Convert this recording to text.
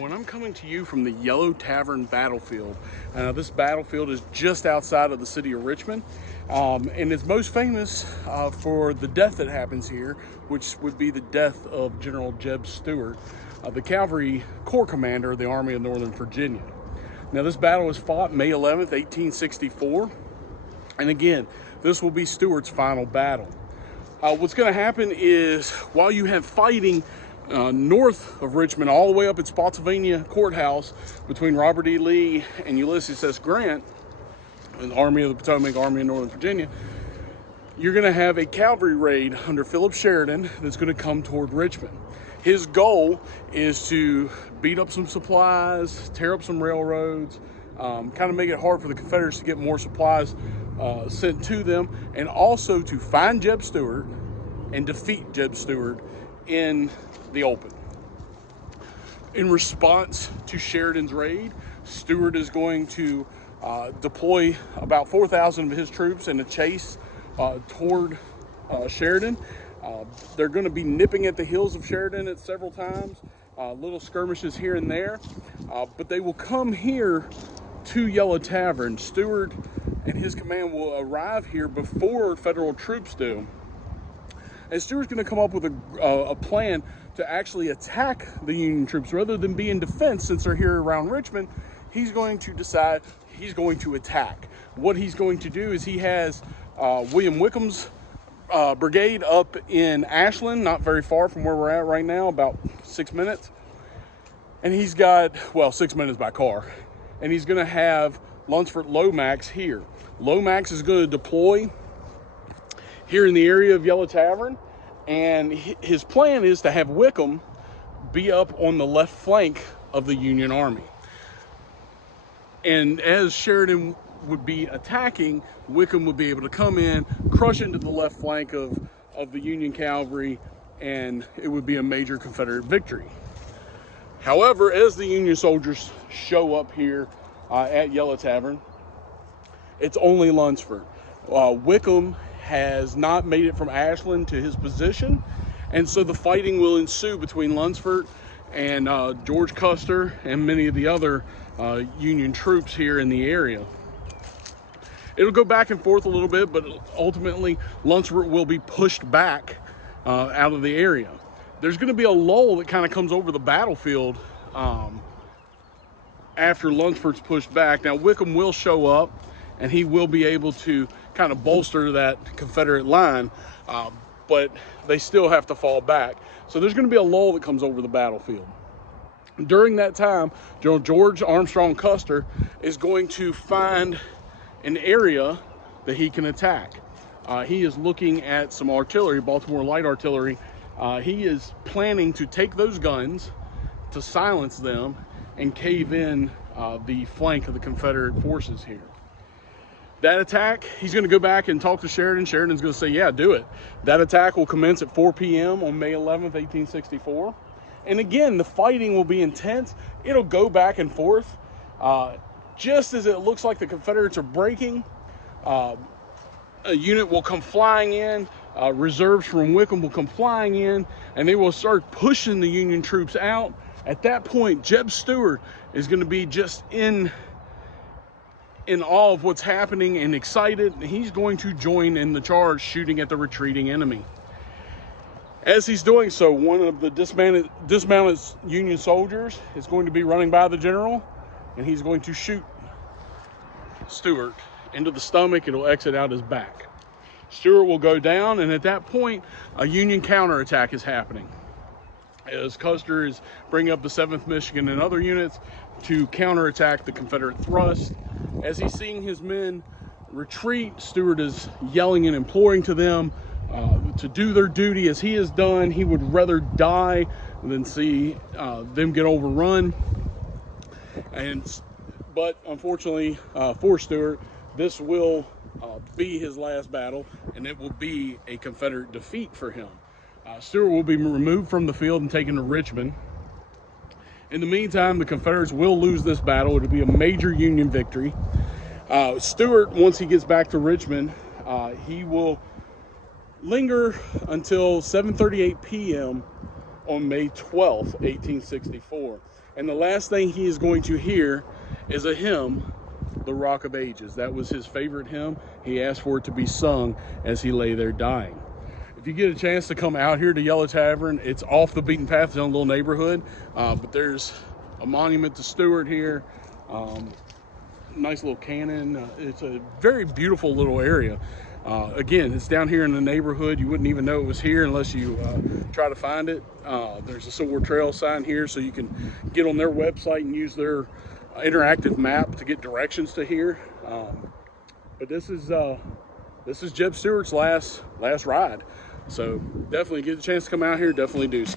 everyone. I'm coming to you from the Yellow Tavern battlefield. This battlefield is just outside of the city of Richmond, and is most famous for the death that happens here, which would be the death of General Jeb Stuart, the Cavalry Corps Commander of the Army of Northern Virginia. Now, this battle was fought May 11th, 1864, and again, this will be Stuart's final battle. What's going to happen is, while you have fighting north of Richmond, all the way up at Spotsylvania Courthouse between Robert E. Lee and Ulysses S. Grant, the Army of the Potomac, Army of Northern Virginia, you're going to have a cavalry raid under Philip Sheridan that's going to come toward Richmond. His goal is to beat up some supplies, tear up some railroads, kind of make it hard for the Confederates to get more supplies sent to them, and also to find Jeb Stuart and defeat Jeb Stuart in the open. In response to Sheridan's raid, Stuart is going to deploy about 4,000 of his troops in a chase toward Sheridan. They're going to be nipping at the heels of Sheridan at several times, little skirmishes here and there, but they will come here to Yellow Tavern. Stuart and his command will arrive here before Federal troops do. And Stuart's going to come up with a plan to actually attack the Union troops. Rather than be in defense, since they're here around Richmond, he's going to decide he's going to attack. What he's going to do is he has William Wickham's brigade up in Ashland, not very far from where we're at right now, about 6 minutes. And he's got, well, 6 minutes by car. And he's going to have Lunsford Lomax here. Lomax is going to deploy here in the area of Yellow Tavern, and his plan is to have Wickham be up on the left flank of the Union Army. And as Sheridan would be attacking, Wickham would be able to come in, crush into the left flank of the Union cavalry, and it would be a major Confederate victory. However, as the Union soldiers show up here at Yellow Tavern, it's only Lunsford. Wickham has not made it from Ashland to his position, and so the fighting will ensue between Lunsford and George Custer and many of the other Union troops here in the area. It'll go back and forth a little bit, but ultimately Lunsford will be pushed back out of the area. There's going to be a lull that kind of comes over the battlefield after Lunsford's pushed back. Now, Wickham will show up, and he will be able to kind of bolster that Confederate line, but they still have to fall back. So there's going to be a lull that comes over the battlefield. During that time, General George Armstrong Custer is going to find an area that he can attack. He is looking at some artillery, Baltimore light artillery. He is planning to take those guns, to silence them, and cave in the flank of the Confederate forces here. That attack, he's going to go back and talk to Sheridan. Sheridan's going to say, yeah, do it. That attack will commence at 4 p.m. on May 11th, 1864. And again, the fighting will be intense. It'll go back and forth. Just as it looks like the Confederates are breaking, a unit will come flying in. Reserves from Wickham will come flying in, and they will start pushing the Union troops out. At that point, Jeb Stuart is going to be just in awe of what's happening and excited. He's going to join in the charge, shooting at the retreating enemy. As he's doing so, one of the dismounted Union soldiers is going to be running by the general, and he's going to shoot Stuart into the stomach. It'll exit out his back. Stuart will go down, and at that point, a Union counterattack is happening, as Custer is bringing up the 7th Michigan and other units to counterattack the Confederate thrust. As he's seeing his men retreat, Stuart is yelling and imploring to them to do their duty as he has done. He would rather die than see them get overrun. But unfortunately for Stuart, this will be his last battle, and it will be a Confederate defeat for him. Stuart will be removed from the field and taken to Richmond. In the meantime, the Confederates will lose this battle. It'll be a major Union victory. Stuart, once he gets back to Richmond, he will linger until 7:38 p.m. on May 12th, 1864. And the last thing he is going to hear is a hymn, The Rock of Ages. That was his favorite hymn. He asked for it to be sung as he lay there dying. If you get a chance to come out here to Yellow Tavern, it's off the beaten path, it's in a little neighborhood, but there's a monument to Stuart here, nice little cannon. It's a very beautiful little area. Again, it's down here in the neighborhood. You wouldn't even know it was here unless you try to find it. There's a Silver Trail sign here, so you can get on their website and use their interactive map to get directions to here. But this is Jeb Stuart's last ride. So definitely get a chance to come out here, definitely do so.